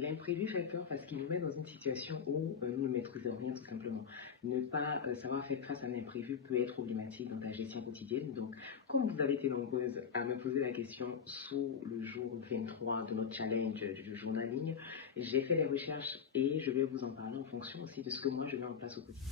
L'imprévu fait peur parce qu'il nous met dans une situation où nous ne maîtrisons rien tout simplement. Ne pas savoir faire face à un imprévu peut être problématique dans ta gestion quotidienne. Donc, comme vous avez été nombreuses à me poser la question sous le jour 23 de notre challenge du journaling, j'ai fait des recherches et je vais vous en parler en fonction aussi de ce que moi je mets en place au quotidien.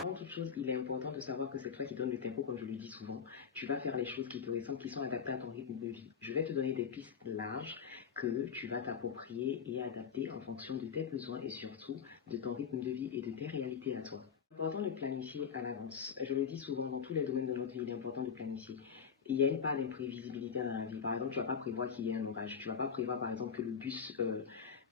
Avant toute chose, il est important de savoir que c'est toi qui donnes le tempo, comme je le dis souvent. Tu vas faire les choses qui te ressemblent, qui sont adaptées à ton rythme de vie. Je vais te donner des pistes larges que tu vas t'approprier et adapter en fonction de tes besoins et surtout de ton rythme de vie et de tes réalités à toi. C'est important de planifier à l'avance. Je le dis souvent, dans tous les domaines de notre vie, il est important de planifier. Il y a une part d'imprévisibilité dans la vie. Par exemple, tu ne vas pas prévoir qu'il y ait un orage. Tu ne vas pas prévoir, par exemple, que le bus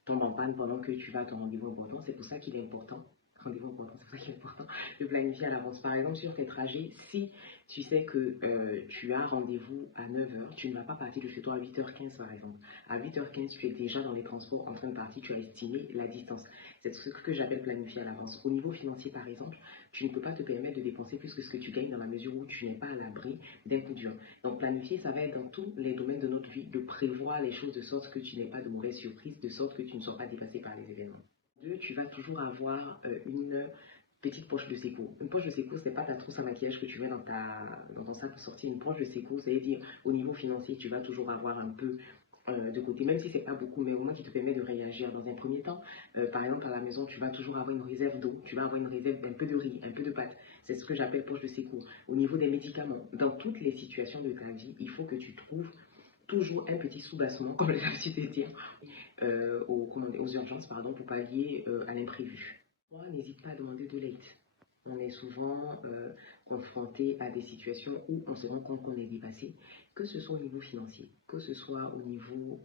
tombe en panne pendant que tu vas à ton rendez-vous important. C'est pour ça qu'il est important rendez-vous important, c'est pour ça qu'il est important de planifier à l'avance. Par exemple, sur tes trajets, si tu sais que tu as rendez-vous à 9h, tu ne vas pas partir de chez toi à 8h15 par exemple. À 8h15, tu es déjà dans les transports en train de partir, tu as estimé la distance. C'est ce que j'appelle planifier à l'avance. Au niveau financier, par exemple, tu ne peux pas te permettre de dépenser plus que ce que tu gagnes dans la mesure où tu n'es pas à l'abri d'un coup dur. Donc planifier, ça va être dans tous les domaines de notre vie, de prévoir les choses de sorte que tu n'aies pas de mauvaises surprises, de sorte que tu ne sois pas dépassé par les événements. Deux, tu vas toujours avoir une petite poche de secours. Une poche de secours, ce n'est pas ta trousse à maquillage que tu mets dans ton sac pour sortir. Une poche de secours, c'est-à-dire au niveau financier, tu vas toujours avoir un peu de côté, même si ce n'est pas beaucoup, mais au moins qui te permet de réagir dans un premier temps. Par exemple, à la maison, tu vas toujours avoir une réserve d'eau, tu vas avoir une réserve d'un peu de riz, un peu de pâtes. C'est ce que j'appelle poche de secours. Au niveau des médicaments, dans toutes les situations de ta vie, il faut que tu trouves toujours un petit soubassement, comme j'ai l'habitude de dire, aux urgences pardon, pour pallier à l'imprévu. N'hésite pas à demander de l'aide. On est souvent confronté à des situations où on se rend compte qu'on est dépassé, que ce soit au niveau financier, que ce soit au niveau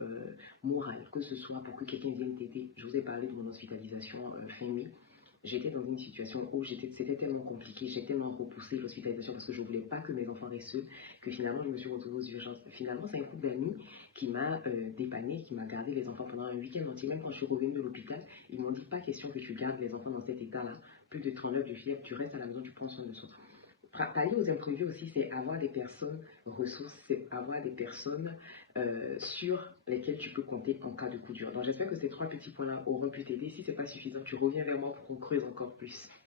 moral, que ce soit pour que quelqu'un vienne t'aider. Je vous ai parlé de mon hospitalisation fin mai. J'étais dans une situation où c'était tellement compliqué, j'ai tellement repoussé l'hospitalisation parce que je ne voulais pas que mes enfants restent seuls, que finalement je me suis retrouvée aux urgences. Finalement, c'est un couple d'amis qui m'a dépanné, qui m'a gardé les enfants pendant un week-end entier. Même quand je suis revenue de l'hôpital, ils m'ont dit pas question que tu gardes les enfants dans cet état-là. Plus de 39 de fièvre, tu restes à la maison, tu prends soin de soi. Pallier aux imprévus aussi, c'est avoir des personnes ressources, c'est avoir des personnes sur lesquelles tu peux compter en cas de coup dur. Donc j'espère que ces trois petits points-là auront pu t'aider. Si ce n'est pas suffisant, tu reviens vers moi pour qu'on creuse encore plus.